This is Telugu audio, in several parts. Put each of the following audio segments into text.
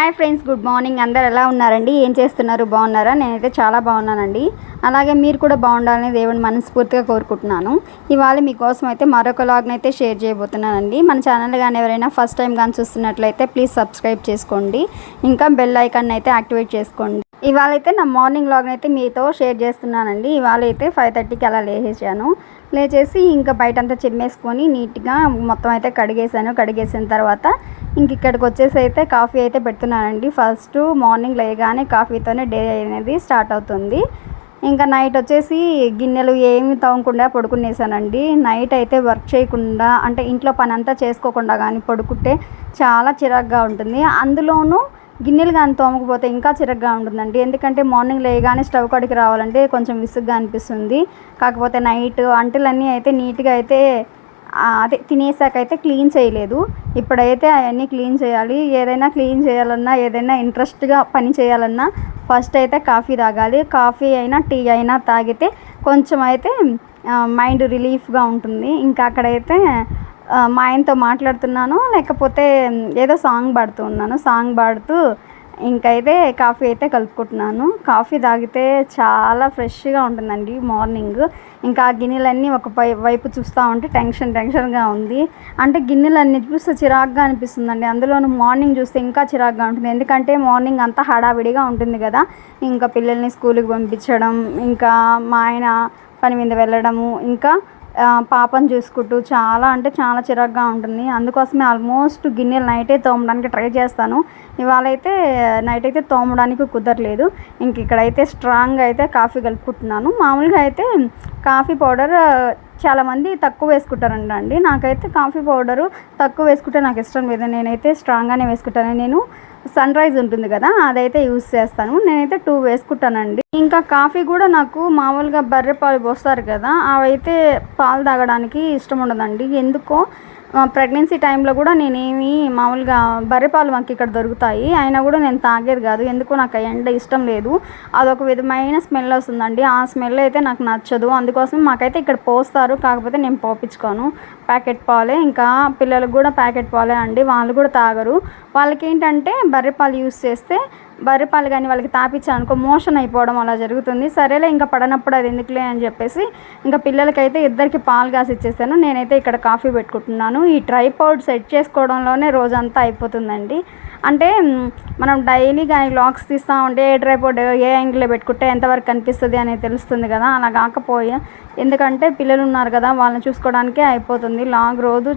Hi friends, good morning. అందరు ఎలా ఉన్నారండి? ఏం చేస్తున్నారు? బాగున్నారా? నేనైతే చాలా బాగున్నానండి. అలాగే మీరు కూడా బాగుండాలని దేవుని మనస్ఫూర్తిగా కోరుకుంటున్నాను. ఇవాళ మీకోసం అయితే మరొక వ్లాగ్ని అయితే షేర్ చేయబోతున్నానండి. మన ఛానల్ కానీ ఎవరైనా ఫస్ట్ టైం కానీ చూస్తున్నట్లయితే ప్లీజ్ సబ్స్క్రైబ్ చేసుకోండి. ఇంకా బెల్ ఐకాన్ అయితే యాక్టివేట్ చేసుకోండి. ఇవాళ అయితే నా మార్నింగ్ వ్లాగ్ని అయితే మీతో షేర్ చేస్తున్నానండి. ఇవాళ అయితే 5:30కి అలా లేచేసి ఇంకా బయటంతా చిమ్మేసుకొని నీట్గా మొత్తం అయితే కడిగేసిన తర్వాత ఇంక ఇక్కడికి వచ్చేసి అయితే కాఫీ అయితే పెడుతున్నానండి. ఫస్ట్ మార్నింగ్ లేగానే కాఫీతోనే డే అనేది స్టార్ట్ అవుతుంది. ఇంకా నైట్ వచ్చేసి గిన్నెలు ఏమి తవ్వకుండా పడుకునేసానండి. నైట్ అయితే వర్క్ చేయకుండా అంటే ఇంట్లో పని అంతా చేసుకోకుండా కానీ పడుకుంటే చాలా చిరాగ్గా ఉంటుంది. అందులోనూ గిన్నెలు కానీ తోమకపోతే ఇంకా చిరగ్గా ఉంటుందండి. ఎందుకంటే మార్నింగ్ లేగానే స్టవ్ కాడికి రావాలంటే కొంచెం విసుగ్గా అనిపిస్తుంది. కాకపోతే నైట్ అంటలన్నీ అయితే నీట్గా అయితే అదే తినేసాకైతే క్లీన్ చేయలేదు. ఇప్పుడైతే అవన్నీ క్లీన్ చేయాలి. ఏదైనా క్లీన్ చేయాలన్నా, ఏదైనా ఇంట్రెస్ట్గా పని చేయాలన్నా ఫస్ట్ అయితే కాఫీ తాగాలి. కాఫీ అయినా టీ అయినా తాగితే కొంచెం అయితే మైండ్ రిలీఫ్గా ఉంటుంది. ఇంకా అక్కడైతే మా ఆయనతో మాట్లాడుతున్నాను, లేకపోతే ఏదో సాంగ్ పాడుతూ ఇంకైతే కాఫీ అయితే కలుపుకుంటున్నాను. కాఫీ తాగితే చాలా ఫ్రెష్గా ఉంటుందండి మార్నింగ్. ఇంకా ఆ గిన్నెలన్నీ ఒక వైపు చూస్తూ ఉంటే టెన్షన్గా ఉంది. అంటే గిన్నెలన్నీ చూస్తే చిరాగ్గా అనిపిస్తుందండి. అందులోనూ మార్నింగ్ చూస్తే ఇంకా చిరాగ్గా ఉంటుంది. ఎందుకంటే మార్నింగ్ అంతా హడావిడిగా ఉంటుంది కదా. ఇంకా పిల్లల్ని స్కూల్కి పంపించడం, ఇంకా మా ఆయన పని మీద వెళ్ళడము, ఇంకా పాపను చూసుకుంటూ చాలా అంటే చాలా చిరాగ్గా ఉంటుంది. అందుకోసమే ఆల్మోస్ట్ గిన్నెలు నైటే తోమడానికి ట్రై చేస్తాను. ఇవాళ అయితే నైట్ అయితే తోమడానికి కుదరలేదు. ఇంక ఇక్కడైతే స్ట్రాంగ్గా అయితే కాఫీ కలుపుకుంటున్నాను. మామూలుగా అయితే కాఫీ పౌడర్ చాలామంది తక్కువ వేసుకుంటారండి. నాకైతే కాఫీ పౌడరు తక్కువ వేసుకుంటే నాకు ఇష్టం లేదు. నేనైతే స్ట్రాంగ్గానే వేసుకుంటాను. నేను సన్ రైజ్ ఉంటుంది కదా, అదైతే యూస్ చేస్తాను. నేనైతే 2 వేసుకుంటానండి. ఇంకా కాఫీ కూడా నాకు మామూలుగా బర్రె పాలు పోస్తారు కదా, అవైతే పాలు తాగడానికి ఇష్టం ఉండదండి. ఎందుకో ప్రెగ్నెన్సీ టైంలో కూడా నేనేమి మామూలుగా బర్రెపాలు మాకు ఇక్కడ దొరుకుతాయి, అయినా కూడా నేను తాగేది కాదు. ఎందుకో నాకు ఎండ ఇష్టం లేదు. అదొక విధమైన స్మెల్ వస్తుందండి. ఆ స్మెల్ అయితే నాకు నచ్చదు. అందుకోసం మాకైతే ఇక్కడ పోస్తారు, కాకపోతే నేను పోపించుకోను. ప్యాకెట్ పాలే, ఇంకా పిల్లలకు కూడా ప్యాకెట్ పాలే అండి. వాళ్ళు కూడా తాగరు. వాళ్ళకి ఏంటంటే బర్రెపాలు యూస్ చేస్తే బర్రెపాలు కానీ వాళ్ళకి తాపించానుకో మోషన్ అయిపోవడం అలా జరుగుతుంది. సరేలే ఇంకా పడనప్పుడు అది ఎందుకులే అని చెప్పేసి ఇంకా పిల్లలకైతే ఇద్దరికి పాలు కాసి ఇచ్చేసాను. నేనైతే ఇక్కడ కాఫీ పెట్టుకుంటున్నాను. ఈ ట్రైపాడ్ సెట్ చేసుకోవడంలోనే రోజంతా అయిపోతుందండి. అంటే మనం డైలీ కానీ వ్లాగ్స్ తీస్తూ ఉంటే ఏ ట్రైపాడ్ ఏ యాంగిల్లో పెట్టుకుంటే ఎంతవరకు కనిపిస్తుంది అనేది తెలుస్తుంది కదా. అలా కాకపోయే ఎందుకంటే పిల్లలు ఉన్నారు కదా, వాళ్ళని చూసుకోవడానికే అయిపోతుంది. లాగ్ రోజు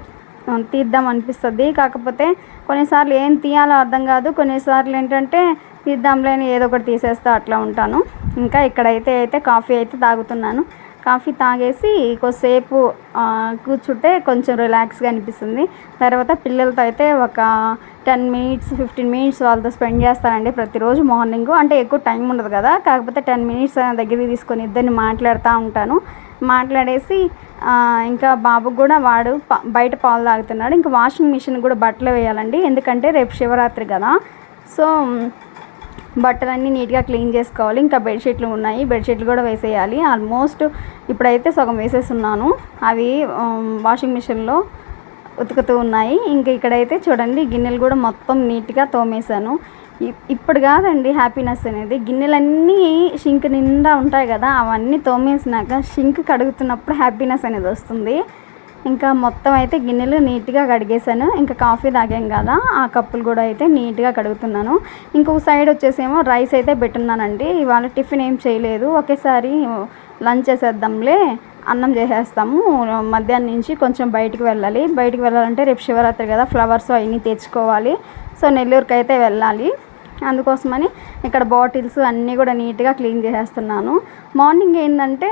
తీద్దాం అనిపిస్తుంది. కాకపోతే కొన్నిసార్లు ఏం తీయాలో అర్థం కాదు. కొన్నిసార్లు ఏంటంటే తీద్దాంలేని ఏదో ఒకటి తీసేస్తా అట్లా ఉంటాను. ఇంకా ఇక్కడైతే కాఫీ అయితే తాగుతున్నాను. కాఫీ తాగేసి కొద్దిసేపు కూర్చుంటే కొంచెం రిలాక్స్గా అనిపిస్తుంది. తర్వాత పిల్లలతో అయితే ఒక 10 మినిట్స్ 15 మినిట్స్ వాళ్ళతో స్పెండ్ చేస్తానండి ప్రతిరోజు మార్నింగ్. అంటే ఎక్కువ టైం ఉండదు కదా, కాకపోతే 10 మినిట్స్ దగ్గరికి తీసుకొని ఇద్దరిని మాట్లాడుతూ ఉంటాను. మాట్లాడేసి ఇంకా బాబుకు కూడా వాడు బయట పాలు తాగుతున్నాడు. ఇంకా వాషింగ్ మిషన్ కూడా బట్టలు వేయాలండి. ఎందుకంటే రేపు శివరాత్రి కదా, సో బట్టలన్నీ నీట్గా క్లీన్ చేసుకోవాలి. ఇంకా బెడ్షీట్లు ఉన్నాయి, బెడ్షీట్లు కూడా వేసేయాలి. ఆల్మోస్ట్ ఇప్పుడైతే సగం వేసేస్తున్నాను. అవి వాషింగ్ మిషన్లో ఉతుకుతూ ఉన్నాయి. ఇంక ఇక్కడైతే చూడండి గిన్నెలు కూడా మొత్తం నీట్గా తోమేశాను. ఇప్పుడు కాదండి హ్యాపీనెస్ అనేది, గిన్నెలన్నీ షింక్ నిండా ఉంటాయి కదా, అవన్నీ తోమేసినాక షింక్ కడుగుతున్నప్పుడు హ్యాపీనెస్ అనేది వస్తుంది. ఇంకా మొత్తం అయితే గిన్నెలు నీట్గా కడిగేసాను. ఇంకా కాఫీ తాగాం కదా, ఆ కప్పులు కూడా అయితే నీట్గా కడుగుతున్నాను. ఇంకొక సైడ్ వచ్చేసేమో రైస్ అయితే పెట్టున్నానండి. ఇవాళ టిఫిన్ ఏం చేయలేదు, ఒకేసారి లంచ్ చేసేద్దాంలే, అన్నం చేసేస్తాము. మధ్యాహ్నం నుంచి కొంచెం బయటికి వెళ్ళాలంటే రేపు శివరాత్రి కదా, ఫ్లవర్స్ అవన్నీ తెచ్చుకోవాలి. సో నెల్లూరుకి అయితే వెళ్ళాలి. అందుకోసమని ఇక్కడ బాటిల్స్ అన్నీ కూడా నీట్గా క్లీన్ చేసేస్తున్నాను. మార్నింగ్ ఏంటంటే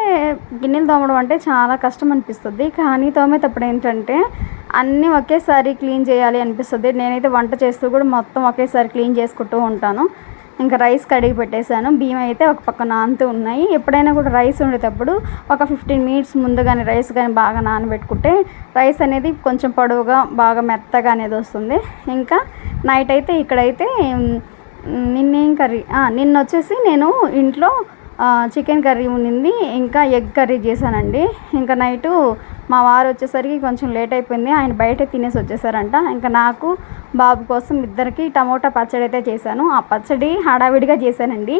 గిన్నెలు తోమడం అంటే చాలా కష్టం అనిపిస్తుంది, కానీ తోమేటప్పుడు ఏంటంటే అన్నీ ఒకేసారి క్లీన్ చేయాలి అనిపిస్తుంది. నేనైతే వంట చేస్తూ కూడా మొత్తం ఒకేసారి క్లీన్ చేసుకుంటూ ఉంటాను. ఇంకా రైస్ కడిగి పెట్టేశాను. బియ్యం అయితే ఒక పక్క నానుతూ ఉన్నాయి. ఎప్పుడైనా కూడా రైస్ ఉండేటప్పుడు ఒక 15 మినిట్స్ ముందు కానీ రైస్ కానీ బాగా నానబెట్టుకుంటే రైస్ అనేది కొంచెం పొడవుగా బాగా మెత్తగా అనేది వస్తుంది. ఇంకా నైట్ అయితే ఇక్కడైతే నిన్నేం కర్రీ నిన్న వచ్చేసి నేను ఇంట్లో చికెన్ కర్రీ ఉండింది, ఇంకా ఎగ్ కర్రీ చేశానండి. ఇంకా నైటు మా వారు వచ్చేసరికి కొంచెం లేట్ అయిపోయింది, ఆయన బయట తినేసి వచ్చేసారంట. ఇంకా నాకు బాబు కోసం ఇద్దరికి టమోటా పచ్చడి అయితే చేశాను. ఆ పచ్చడి హడావిడిగా చేశానండి.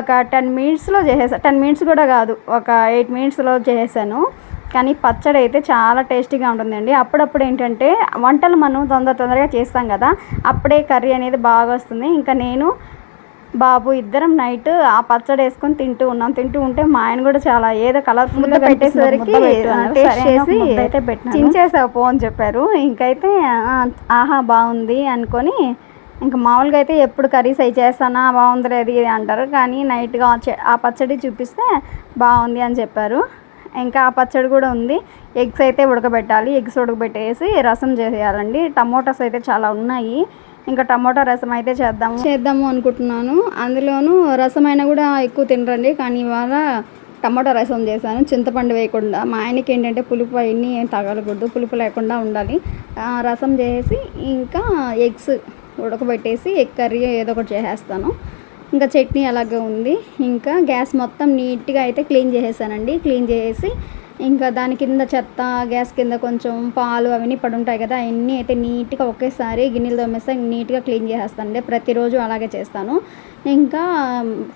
ఒక 10 మినిట్స్లో చేసేసాను. 10 మినిట్స్ కూడా కాదు, ఒక 8 మినిట్స్లో చేసేసాను. కానీ పచ్చడి అయితే చాలా టేస్టీగా ఉంటుందండి. అప్పుడప్పుడు ఏంటంటే వంటలు మనం తొందరగా చేస్తాం కదా, అప్పుడే కర్రీ అనేది బాగా వస్తుంది. ఇంకా నేను బాబు ఇద్దరం నైట్ ఆ పచ్చడి వేసుకొని తింటూ ఉంటే మా ఆయన కూడా చాలా ఏదో కలర్ఫుల్గా పెట్టేసరికి టేస్ట్ చేసి అయితే చించేసావు పో అని చెప్పారు. ఇంకైతే ఆహా బాగుంది అనుకొని, ఇంకా మామూలుగా అయితే ఎప్పుడు కర్రీస్ అవి చేస్తానా బాగుంది లేదు ఇది అంటారు, కానీ నైట్గా ఆ పచ్చడి చూపిస్తే బాగుంది అని చెప్పారు. ఇంకా ఆ పచ్చడి కూడా ఉంది. ఎగ్స్ అయితే ఉడకబెట్టాలి, ఎగ్స్ ఉడకబెట్టేసి రసం చేసేయాలండి. టమోటాస్ అయితే చాలా ఉన్నాయి, ఇంకా టమోటా రసం అయితే చేద్దాము అనుకుంటున్నాను. అందులోనూ రసం అయినా కూడా ఎక్కువ తినరండి, కానీ ఇవాళ టమోటా రసం చేశాను చింతపండు వేయకుండా. మా ఆయనకి ఏంటంటే పులుపు అవన్నీ ఏం తగలకూడదు, పులుపు లేకుండా ఉండాలి. రసం చేసి ఇంకా ఎగ్స్ ఉడకబెట్టేసి ఎగ్ కర్రీ ఏదో ఒకటి చేసేస్తాను. ఇంకా చట్నీ అలాగే ఉంది. ఇంకా గ్యాస్ మొత్తం నీట్గా అయితే క్లీన్ చేసేసానండి. క్లీన్ చేసి ఇంకా దాని కింద చెత్త, గ్యాస్ కింద కొంచెం పాలు అవన్నీ పడి ఉంటాయి కదా, అవన్నీ అయితే నీట్గా ఒకేసారి గిన్నెలు తోమేస్తే నీట్గా క్లీన్ చేసేస్తానండి. ప్రతిరోజు అలాగే చేస్తాను. ఇంకా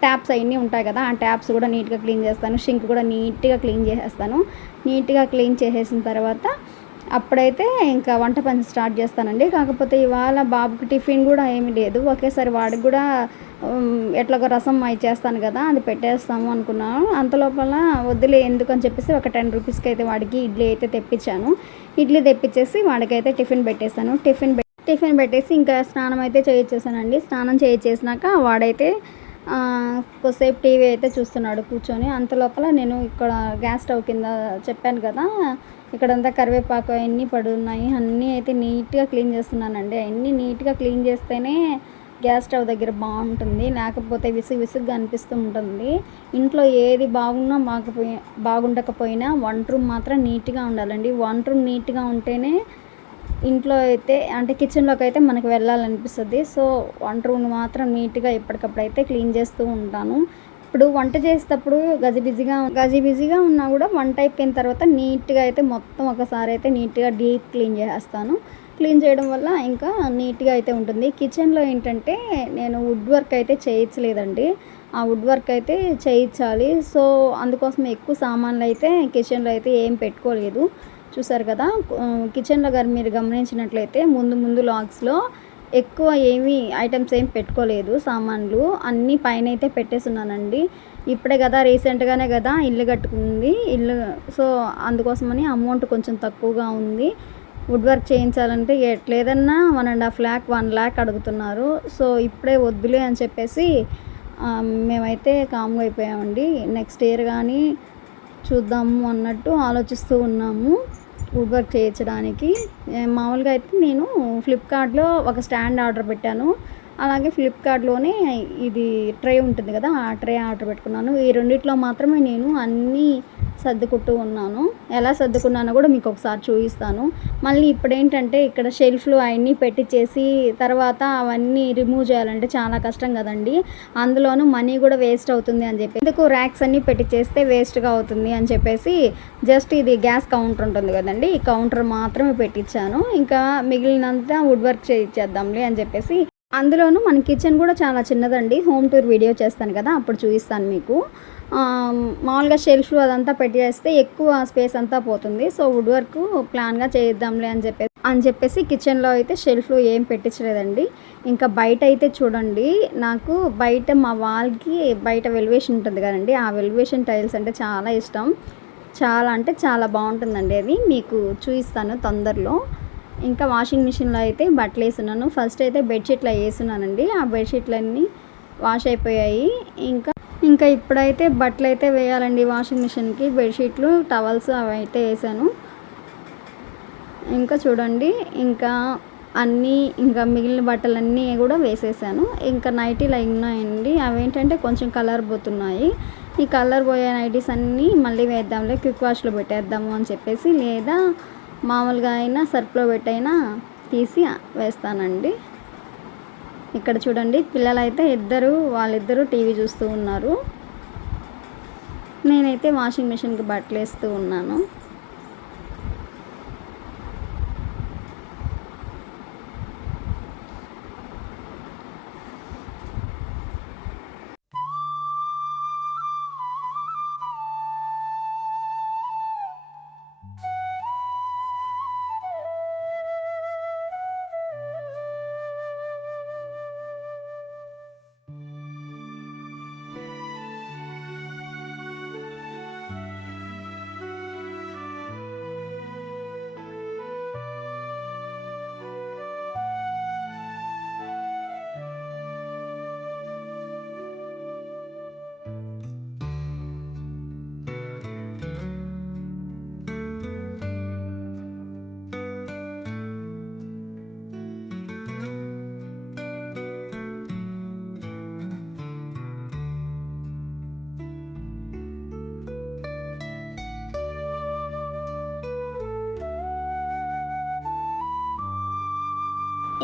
ట్యాప్స్ అవన్నీ ఉంటాయి కదా, ఆ ట్యాప్స్ కూడా నీట్గా క్లీన్ చేస్తాను. షింక్ కూడా నీట్గా క్లీన్ చేసేస్తాను. నీట్గా క్లీన్ చేసేసిన తర్వాత అప్పుడైతే ఇంకా వంట పని స్టార్ట్ చేస్తానండి. కాకపోతే ఇవాళ బాబుకి టిఫిన్ కూడా ఏమీ లేదు, ఒకేసారి వాడికి కూడా ఎట్లాగో రసం అవి చేస్తాను కదా, అది పెట్టేస్తాము అనుకున్నాను. అంతలోపల వద్దులే ఎందుకని చెప్పేసి ఒక 10 రూపీస్కి అయితే వాడికి ఇడ్లీ అయితే తెప్పించాను. ఇడ్లీ తెప్పించేసి వాడికైతే టిఫిన్ పెట్టేశాను. టిఫిన్ పెట్టేసి ఇంకా స్నానం అయితే చేయించేసానండి. స్నానం చేయించేసినాక వాడైతే కొద్దిసేపు టీవీ అయితే చూస్తున్నాడు కూర్చొని. అంతలోపల నేను ఇక్కడ గ్యాస్ స్టవ్ కింద చెప్పాను కదా, ఇక్కడంతా కరివేపాకు అవన్నీ పడున్నాయి, అన్నీ అయితే నీట్గా క్లీన్ చేస్తున్నానండి. అన్నీ నీట్గా క్లీన్ చేస్తేనే గ్యాస్ స్టవ్ దగ్గర బాగుంటుంది, లేకపోతే విసుగుగా అనిపిస్తూ ఉంటుంది. ఇంట్లో ఏది బాగుండకపోయినా వంట రూమ్ మాత్రం నీట్గా ఉండాలండి. వంట రూమ్ నీట్గా ఉంటేనే ఇంట్లో అయితే అంటే కిచెన్లోకి అయితే మనకు వెళ్ళాలనిపిస్తుంది. సో వంట రూమ్ మాత్రం నీట్గా ఎప్పటికప్పుడు అయితే క్లీన్ చేస్తూ ఉంటాను. ఇప్పుడు వంట చేసేటప్పుడు గజిబిజిగా ఉన్నా కూడా వంట అయిపోయిన తర్వాత నీట్గా అయితే మొత్తం ఒకసారి అయితే నీట్గా డీప్ క్లీన్ చేసేస్తాను. క్లీన్ చేయడం వల్ల ఇంకా నీట్గా అయితే ఉంటుంది. కిచెన్లో ఏంటంటే నేను వుడ్ వర్క్ అయితే చేయించలేదండి, ఆ వుడ్ వర్క్ అయితే చేయించాలి. సో అందుకోసం ఎక్కువ సామాన్లు అయితే కిచెన్లో అయితే ఏం పెట్టుకోలేదు. చూసారు కదా, కిచెన్లో గారు మీరు గమనించినట్లయితే ముందు లాగ్స్లో ఎక్కువ ఐటమ్స్ ఏం పెట్టుకోలేదు, సామాన్లు అన్నీ పైన అయితే పెట్టేస్తున్నానండి. ఇప్పుడే కదా రీసెంట్గానే కదా ఇల్లు కట్టుకుంది సో అందుకోసమని అమౌంట్ కొంచెం తక్కువగా ఉంది. వుడ్ వర్క్ చేయించాలంటే లేదన్నా 1.5 lakh అడుగుతున్నారు. సో ఇప్పుడే వద్దులే అని చెప్పేసి మేమైతే కామ్గా అయిపోయామండి. నెక్స్ట్ ఇయర్ కానీ చూద్దాము అన్నట్టు ఆలోచిస్తూ ఉన్నాము వుడ్ వర్క్ చేయించడానికి. మామూలుగా అయితే నేను ఫ్లిప్కార్ట్లో ఒక స్టాండ్ ఆర్డర్ పెట్టాను, అలాగే ఫ్లిప్కార్ట్లోనే ఇది ట్రే ఉంటుంది కదా, ఆ ట్రే ఆర్డర్ పెట్టుకున్నాను. ఈ రెండిట్లో మాత్రమే నేను అన్నీ సర్దుకుంటూ ఉన్నాను. ఎలా సర్దుకున్నానో కూడా మీకు ఒకసారి చూపిస్తాను. మళ్ళీ ఇప్పుడు ఏంటంటే ఇక్కడ షెల్ఫ్లు అవన్నీ పెట్టించేసి తర్వాత అవన్నీ రిమూవ్ చేయాలంటే చాలా కష్టం కదండి, అందులోనూ మనీ కూడా వేస్ట్ అవుతుంది అని చెప్పి ఎందుకు ర్యాక్స్ అన్నీ పెట్టించేస్తే వేస్ట్గా అవుతుంది అని చెప్పేసి జస్ట్ ఇది గ్యాస్ కౌంటర్ ఉంటుంది కదండి, ఈ కౌంటర్ మాత్రమే పెట్టించాను. ఇంకా మిగిలినంతా వుడ్ వర్క్ చేయించేద్దాంలే అని చెప్పేసి. అందులోనూ మన కిచెన్ కూడా చాలా చిన్నదండి, హోమ్ టూర్ వీడియో చేస్తాను కదా అప్పుడు చూపిస్తాను మీకు. మామూలుగా షెల్ఫ్లు అదంతా పెట్టేస్తే ఎక్కువ స్పేస్ అంతా పోతుంది. సో వుడ్ వర్క్ ప్లాన్గా చేద్దాంలే అని చెప్పేసి కిచెన్లో అయితే షెల్ఫ్లు ఏం పెట్టించలేదండి. ఇంకా బయట అయితే చూడండి, నాకు బయట మా వాల్కి బయట వెలివేషన్ ఉంటుంది కదండి, ఆ వెలివేషన్ టైల్స్ అంటే చాలా ఇష్టం. చాలా అంటే చాలా బాగుంటుందండి, అది మీకు చూపిస్తాను తొందరలో. ఇంకా వాషింగ్ మిషన్లో అయితే బట్టలు వేస్తున్నాను. ఫస్ట్ అయితే బెడ్షీట్లు వేస్తున్నానండి, ఆ బెడ్షీట్లన్నీ వాష్ అయిపోయాయి. ఇంకా ఇప్పుడైతే బట్టలు అయితే వేయాలండి వాషింగ్ మిషన్కి. బెడ్షీట్లు, టవల్స్ అవి అయితే వేసాను. ఇంకా చూడండి, ఇంకా మిగిలిన బట్టలన్నీ కూడా వేసేసాను. ఇంకా నైటీలు అవి ఉన్నాయండి, అవేంటంటే కొంచెం కలర్ పోతున్నాయి. ఈ కలర్ పోయే నైటీస్ అన్నీ మళ్ళీ వేద్దాంలే, క్విక్ వాష్లో పెట్టేద్దాము అని చెప్పేసి, లేదా మామూలుగా అయినా సర్ఫ్లో పెట్టైనా తీసి వేస్తానండి. ఇక్కడ చూడండి, పిల్లలు అయితే వాళ్ళిద్దరూ టీవీ చూస్తూ ఉన్నారు. నేనైతే వాషింగ్ మిషన్కి బట్టలు వేస్తూ ఉన్నాను.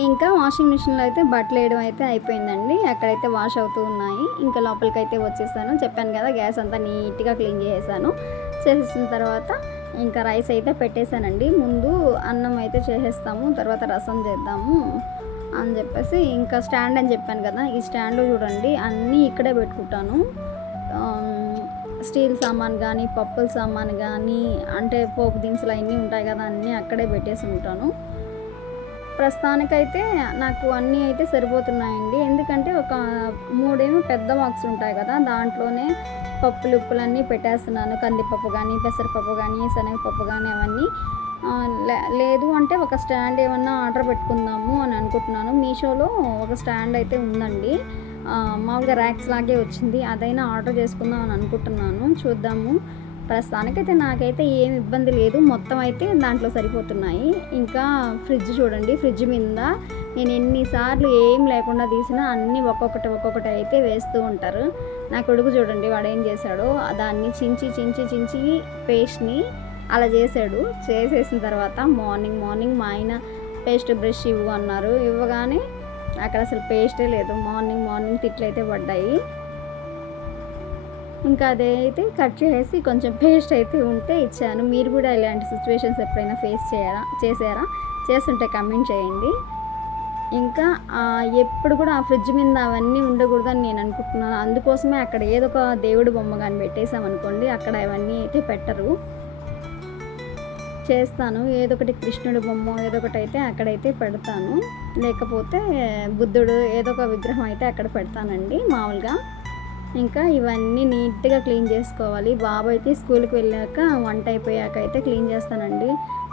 ఇంకా వాషింగ్ మిషన్లో అయితే బట్టలు వేయడం అయితే అయిపోయిందండి. అక్కడైతే వాష్ అవుతూ ఉన్నాయి. ఇంకా లోపలికి అయితే వచ్చేసాను. చెప్పాను కదా గ్యాస్ అంతా నీట్గా క్లీన్ చేసేసాను. చేసేసిన తర్వాత ఇంకా రైస్ అయితే పెట్టేశానండి. ముందు అన్నం అయితే చేసేస్తాము, తర్వాత రసం చేద్దాము అని చెప్పేసి ఇంకా స్టాండ్ అని చెప్పాను కదా, ఈ స్టాండ్లో చూడండి అన్నీ ఇక్కడే పెట్టుకుంటాను. స్టీల్ సామాన్ కానీ, పప్పుల సామాన్ కానీ, అంటే పోపు దినుసులు అన్నీ ఉంటాయి కదా, అన్నీ అక్కడే పెట్టేసి ఉంటాను. ప్రస్తుతానికైతే నాకు అన్నీ అయితే సరిపోతున్నాయండి. ఎందుకంటే ఒక 3 పెద్ద బాక్స్ ఉంటాయి కదా, దాంట్లోనే పప్పులు ఉప్పులన్నీ పెట్టేస్తున్నాను. కందిపప్పు కానీ, పెసరపప్పు కానీ, శనగపప్పు కానీ అవన్నీ. లేదు అంటే ఒక స్టాండ్ ఏమన్నా ఆర్డర్ పెట్టుకుందాము అని అనుకుంటున్నాను. మీషోలో ఒక స్టాండ్ అయితే ఉందండి, మామూలుగా ర్యాక్స్ లాగే వచ్చింది. అదైనా ఆర్డర్ చేసుకుందాం అని అనుకుంటున్నాను. చూద్దాము. ప్రస్తుతానికైతే నాకైతే ఏం ఇబ్బంది లేదు, మొత్తం అయితే దాంట్లో సరిపోతున్నాయి. ఇంకా ఫ్రిడ్జ్ చూడండి, ఫ్రిడ్జ్ మీద నేను ఎన్నిసార్లు ఏం లేకుండా తీసినా అన్నీ ఒక్కొక్కటి అయితే వేస్తూ ఉంటారు. నా కొడుకు చూడండి వాడు ఏం చేశాడో, దాన్ని చించి పేస్ట్ని అలా చేశాడు. చేసేసిన తర్వాత మార్నింగ్ మా ఆయన పేస్ట్ బ్రష్ ఇవ్వు అన్నారు. ఇవ్వగానే అక్కడ అసలు పేస్టే లేదు. మార్నింగ్ తిట్లు అయితే పడ్డాయి. ఇంకా అదైతే కట్ చేసి కొంచెం పేస్ట్ అయితే ఉంటే ఇచ్చాను. మీరు కూడా ఇలాంటి సిచ్యువేషన్స్ ఎప్పుడైనా ఫేస్ చేశారా? చేస్తుంటే కమెంట్ చేయండి. ఇంకా ఎప్పుడు కూడా ఆ ఫ్రిడ్జ్ మీద అవన్నీ ఉండకూడదని నేను అనుకుంటున్నాను. అందుకోసమే అక్కడ ఏదో ఒక దేవుడి బొమ్మ కానీ పెట్టేసామనుకోండి, అక్కడ అవన్నీ అయితే పెట్టరు. చేస్తాను ఏదో ఒకటి, కృష్ణుడి బొమ్మ ఏదో ఒకటి అయితే అక్కడైతే పెడతాను, లేకపోతే బుద్ధుడు ఏదో ఒక విగ్రహం అయితే అక్కడ పెడతానండి మామూలుగా. ఇంకా ఇవన్నీ నీట్గా క్లీన్ చేసుకోవాలి. బాబు అయితే స్కూల్కి వెళ్ళాక వంట అయిపోయాక అయితే క్లీన్ చేస్తానండి.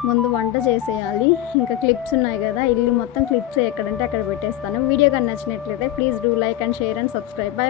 ముందు వంట చేసేయాలి. ఇంకా క్లిప్స్ ఉన్నాయి కదా, ఇల్లు మొత్తం క్లిప్స్ ఎక్కడంటే అక్కడ పెట్టేస్తాను. వీడియో కానీ నచ్చినట్లయితే please do like and share and subscribe. By.